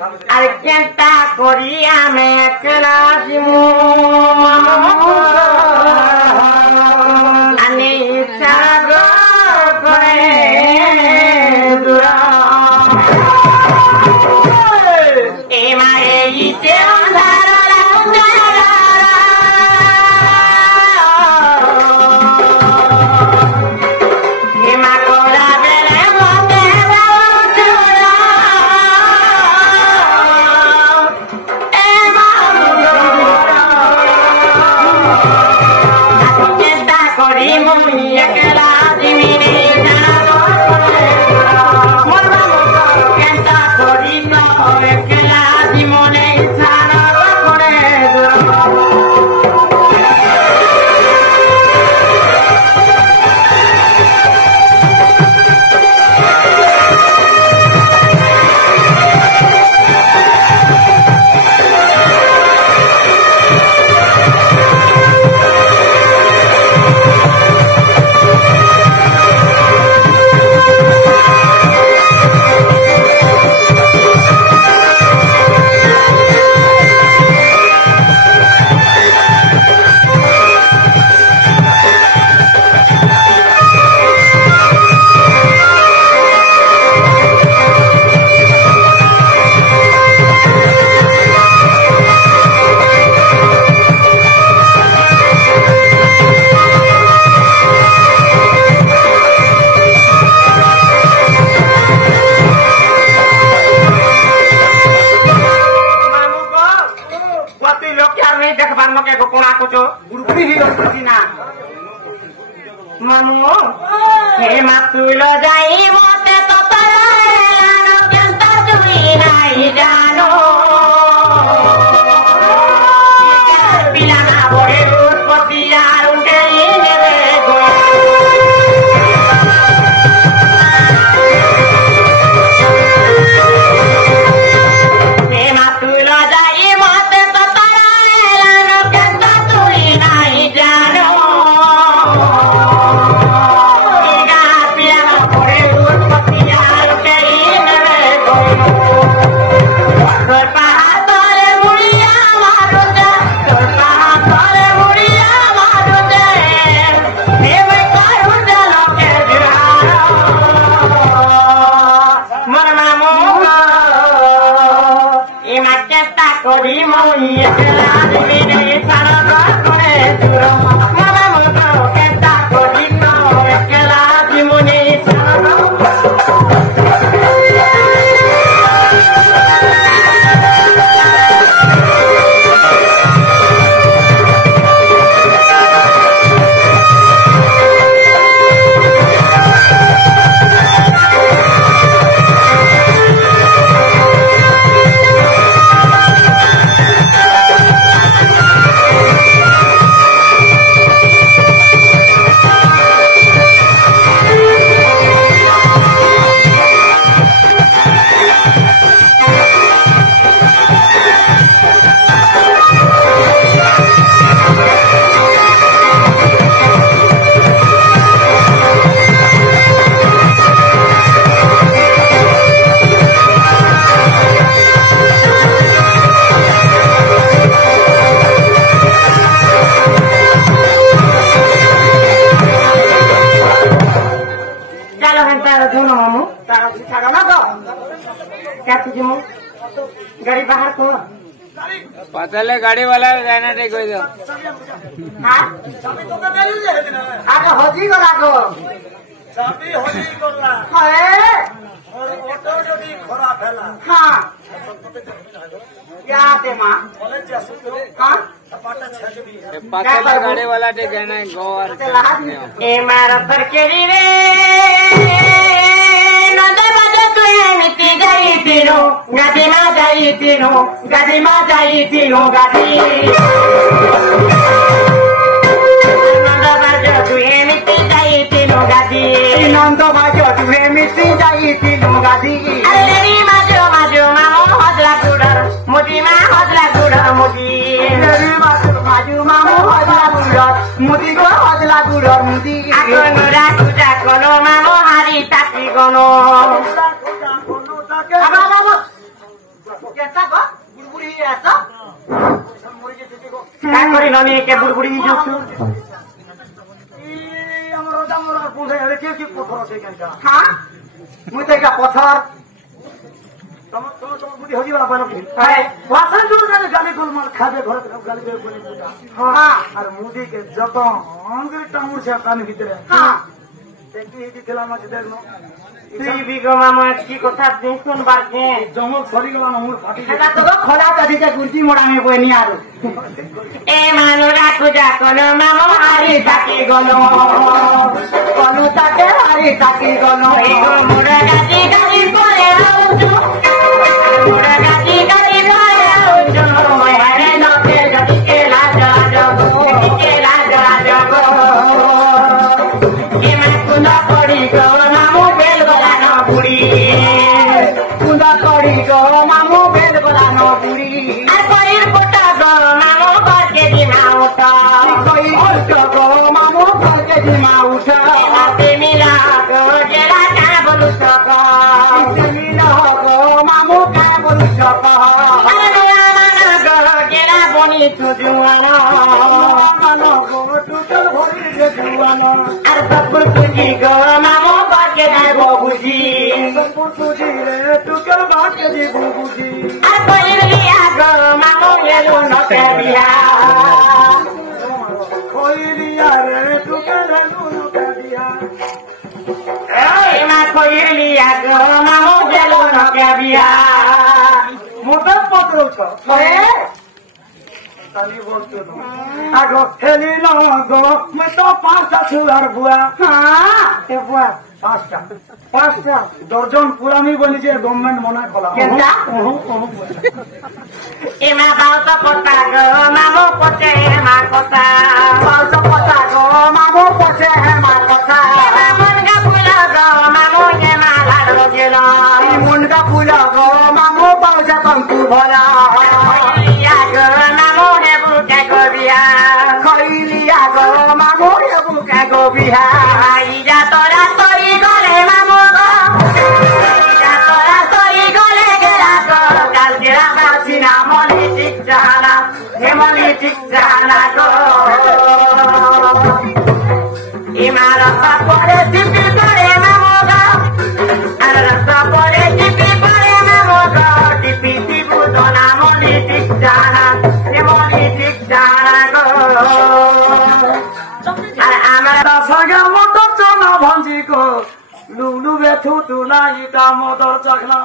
আর কেনটা করি আমি একলা দিমু আনি সাগর করে দূর এ মায়ে ইতে মানো হে মাতুল যাই মতে তো তুই নাই জানো পিলানা বড়ে উৎপত্তি আর উঠে নেবে গো হে মাতুল যাই মতে তো তুই নাই জানো করি মই একলা দিনে সারা করে দূর মামা মতো কেটা করি তো একলা জীবনে সারা गाड़ी बाहर को पतले गाड़ी वाला जाना ठीक हो जाओ आगे होजी गला को चाबी होजी गला है और ऑटो जदी खराब हैला हां क्या दे मां कॉलेज जा सकते हो हां पाटा छजबी पतले गाड़ी वाला ठीक है ना गोर ए मारा पर केरी रे नंदे बाजे तू मिट्टी गई तीनो गाड़ी में गई तीनो गाड़ी में गई तीनो गाड़ी नंदे बाजे तू मिट्टी गई तीनो गाड़ी नंदे बाजे तू मिट्टी गई तीनो गाड़ी अरे माजो माजो मामो हजला गुडर मोदी मा हजला गुडर मोदी अरे माजो मामो हजला गुडर मोदी को हजला गुडर मोदी आको नुरा कुजा कोनो मामो हारी ताकी कोनो कैसा को बुड़बुड़ी ऐसा क्या करी नमी के बुड़बुड़ी जो ଆମର ଆମର ପୁଣି ଏଠି କି ପଥର ସେ କେନ୍ତା हां ମୁଁ ତ ଏକା ପଥର ତମ ତମ ତମ ବୁଦ୍ଧି ହଜି ଗଲା ପାନ କି हाय वासन जोर गाली गाली गोल मार खाबे घर गाली दे बोली पुटा हां আর মুদি के जत अंगरी टामुर से कान ভিতরে हां একটি হেটি খেলা মাছ দেখনো তুই বিগো মামা কি কথা দেখুন বারকে জমক সরি গলা মোর ফাটি এটা তো খোলা কাটি যে গুলতি মোড়া মে বই নি আরো এ মানুরা পূজা করো মামা আরে তাকে গলো কলু তাকে আরে তাকে গলো এ গো মোরা গাজি গাজি করে আউজু মোরা গাজি গাজি করে আউজু আরে নতে গাজি কে লাজা জগো কে লাজা জগো এ মা কুলা পড়ি গো মামু বেল গলানো বুড়ি কুলা পড়ি গো মামু বেল গলানো বুড়ি আর পরের পোটা গো মামু করকে দিমা উঠা কই উঠা গো মামু করকে দিমা উঠা রাতে মিলা গো জেলা কা বলু সকা মিলা গো মামু কা বলু সকা জেলা বনি তুজুয়ানা মানো গো তুজল ভরি রে জুয়ানা আর সবুর তুজি গো মামু করকে দেবো বুঝি সবুর তুজি রে তুকল বাকে দিব বুঝি আর কইর লিয়া গো মামু এলো নতে বিয়া কইরিয়া রে তুকল নুনু কাদিয়া এই মা কইর লিয়া গো মামু এলো নতে বিয়া মোটা পত্র ছ তালি বলতে তো আগো হেলি না গো মে তো পাঁচটা ছুয়ার বুয়া হ্যাঁ এ বুয়া পাঁচটা দর্জন পুরানি বলি যে গভর্নমেন্ট মনে খোলা কেনটা? এ মা বাউত পতা গো মামু পচে মা কথা বাউত পতা গো মামু পচে মা কথা মন গা ফুলা গো মামু কে মা লাড়ো গেলা মন কা পুলা গো মামু পাউজা কঙ্কু ভরা ইয়া গো মামু হে বুকে গবিয়া খাইলিয়া গো মামু হে বুকে গবিয়া ইয়া তোরা তরি গলে মামু গো ইয়া তোরা তরি গলে গেলা গো কাল গেলা বাসিনা মলি ঠিক জানা হে মলি ঠিক জানা গো ইমারত পরে দিবি করে মামু গো আর রাস্তা পরে দিবি করে মামু গো দিবি দিবু দোনা মলি ঠিক জানা হে মলি ঠিক জানা গো আর আমার সাগা মতো চনা ভাঞ্জি গো লুলু বেথু তুলাই তা মদর চাকনা